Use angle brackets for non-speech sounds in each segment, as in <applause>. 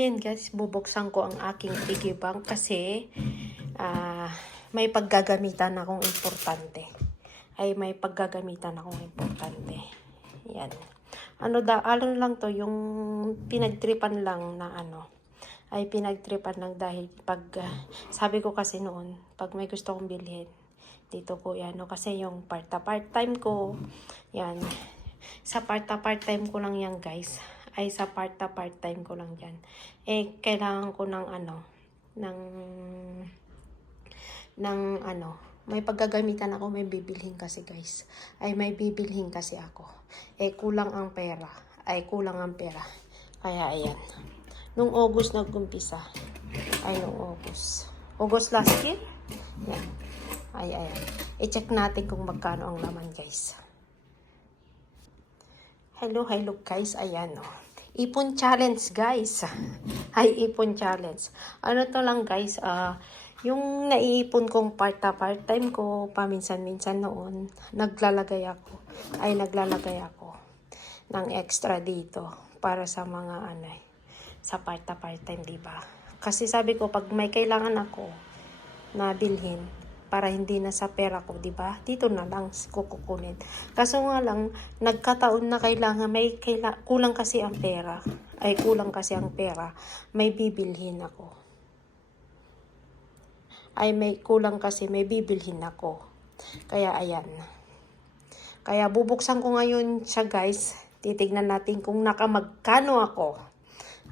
Ayan guys, bubuksan ko ang aking piggy bank kasi ah, may paggagamitan akong importante. Ay may paggagamitan akong importante. Yan. Ano da, ano lang to, yung pinagtripan lang na ano, ay pinagtripan lang dahil pag, ah, sabi ko kasi noon, pag may gusto kong bilhin, dito ko yan, no? kasi yung part part-time ko, yan, sa part part-time ko lang yan guys, ay sa part part-time ko lang yan. Eh, kailangan ko ng ano, ng, ng ano, may paggagamitan ako, may bibilhin kasi guys. Ay, may bibilhin kasi ako. Eh, kulang ang pera. Ay, kulang ang pera. Kaya, ayan. Nung August nag-umpisa. Ay, nung August. August last year? Yan. Ay, ayan. I-check natin kung magkano ang laman, guys. Hello, hello, guys. Ayan, oh. Ipon challenge, guys. <laughs> Ay, ipon challenge. Ano to lang, guys? Ah, yung naiipon kong part na part-time ko, paminsan-minsan noon, naglalagay ako. Ay, naglalagay ako ng extra dito para sa mga ano eh, sa part na part-time, di ba? Kasi sabi ko, pag may kailangan ako na bilhin, para hindi na sa pera ko, di ba? Dito na lang kukukunin. Kaso nga lang, nagkataon na kailangan, may kaila, kulang kasi ang pera. Ay, kulang kasi ang pera. May bibilhin ako ay may kulang kasi may bibilhin ako. Kaya ayan. Kaya bubuksan ko ngayon siya guys. Titignan natin kung nakamagkano ako.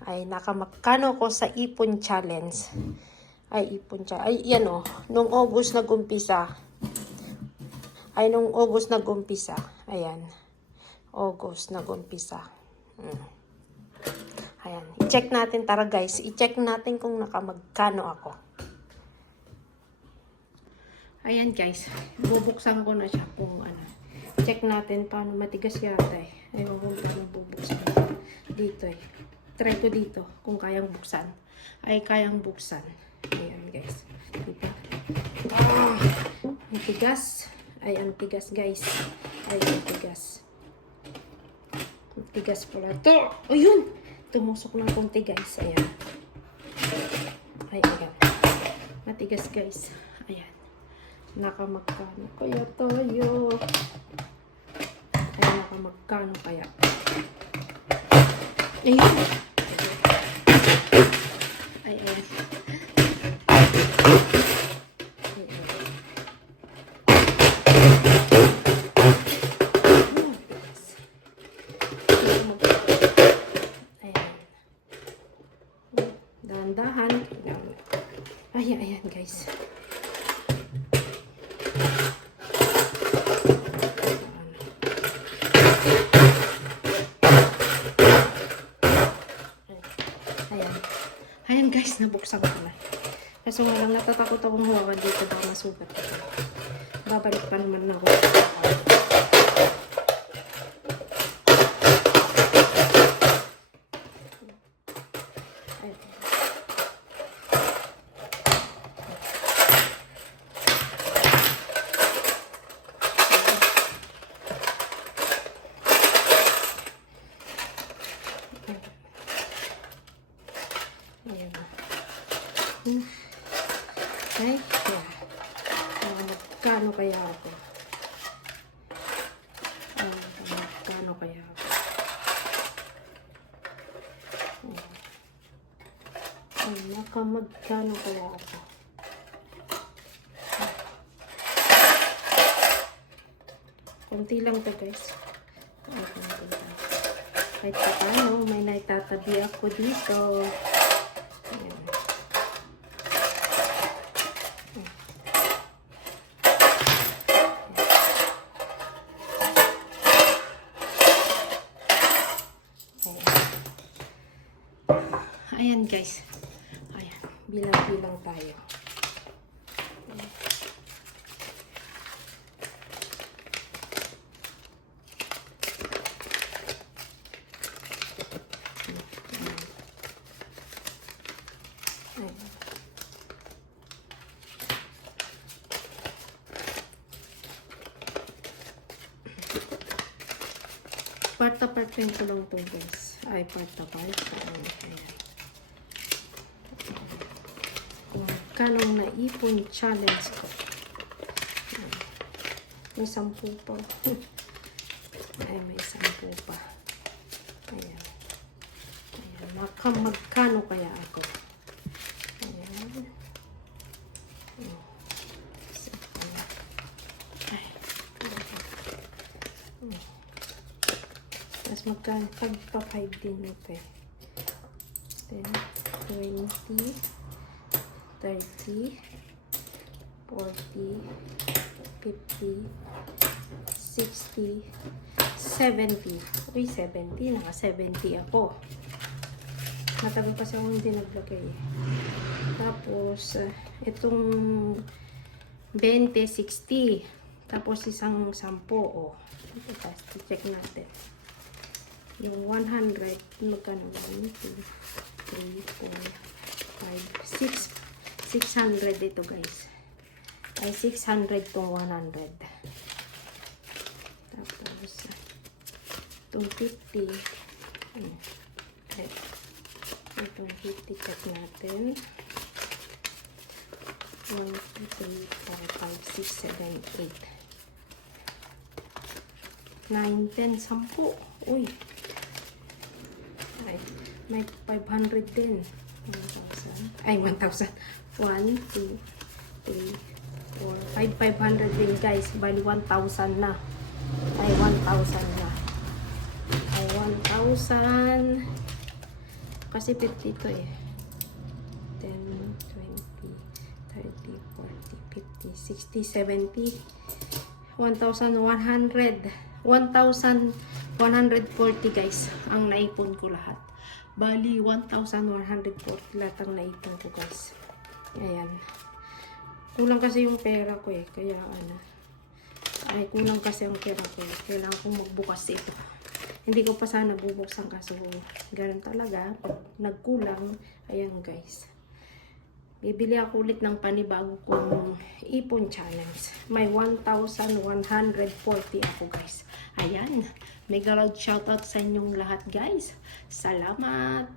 Ay nakamagkano ako sa ipon challenge. Ay ipon challenge. Ay yan o. Nung August nag-umpisa. Ay nung August nag-umpisa. Ayan. August nag-umpisa. Hmm. Ayan. I-check natin. Tara guys. I-check natin kung nakamagkano ako. Ayan guys, bubuksan ko na siya kung ano. Check natin paano matigas yata eh. Ayun kung paano bubuksan. Dito eh. Try ko dito kung kayang buksan. Ay kayang buksan. Ayan guys. Dito. Ah, ang tigas. Ay ang tigas guys. Ay ang tigas. Ang tigas pala. To! Ayun! Tumusok ng konti guys. Ayan. Ay, ayan. Matigas guys. Ayan nakamagkano kaya tayo ay nakamagkano kaya ayun guys Ayan. Ayan guys, nabuksan ko na. Kaso nga lang natatakot akong hawakan dito baka masugat. Babalik pa naman ako. Ayan. Ayan. Hmm. Ay, kaya. Ah, magkano kaya ako? Ah, magkano kaya ako? Oh. Ay, nakamagkano kaya ako? Kunti lang to guys. Kahit pa paano, may naitatabi ako dito. Ayan. Ayan. Guys. Ayan. Bilang-bilang tayo. Ayan. Part na part ko lang to guys. Ay, part na part. Ayan. Ayan. Magkano naipon challenge ko. May sampu pa. <laughs> Ay, may sampu pa. Ayan. Ayan. Maka, magkano kaya ako? Ayan. Oh. Ay. Tapos magkano? Pagpa 5 din ito eh. 10, 20, 30, 40, 50, 60, 70. Uy, 70. Naka 70 ako. Matagal kasi ako hindi naglagay. Tapos, eh, itong 20, 60. Tapos isang 10. Oh. Tapos check natin. Yung 100, magkano? 1, 2, 3, 4, 5, 6. 600 ito guys. Ay 600 tong 100. Tapos itong 50. Hmm. Okay. Itong 50 check natin. 1, 2, 3, 4, 5, 6, 7, 8. 9, 10, 10. Uy. Ay, may 500 din. 1,000. Ay, 1,000. 1, 2, 3, 4, 5, 500 din guys. Bali, 1,000 na. Ay, 1,000 na. Ay, 1,000. Kasi 50 to eh. 10, 20, 30, 40, 50, 60, 70. 1,100. 1,140 guys ang naipon ko lahat. Bali, 1,140 lahat ang naipon ko guys. Ayan. Kulang kasi yung pera ko eh. Kaya ano. Ay, kulang kasi yung pera ko eh. Kailangan kong magbukas ito. Hindi ko pa sana bubuksan kaso ganun talaga. Pag nagkulang, ayan guys. Bibili ako ulit ng panibago kong ipon challenge. May 1,140 ako guys. Ayan. Mega loud shoutout sa inyong lahat guys. Salamat.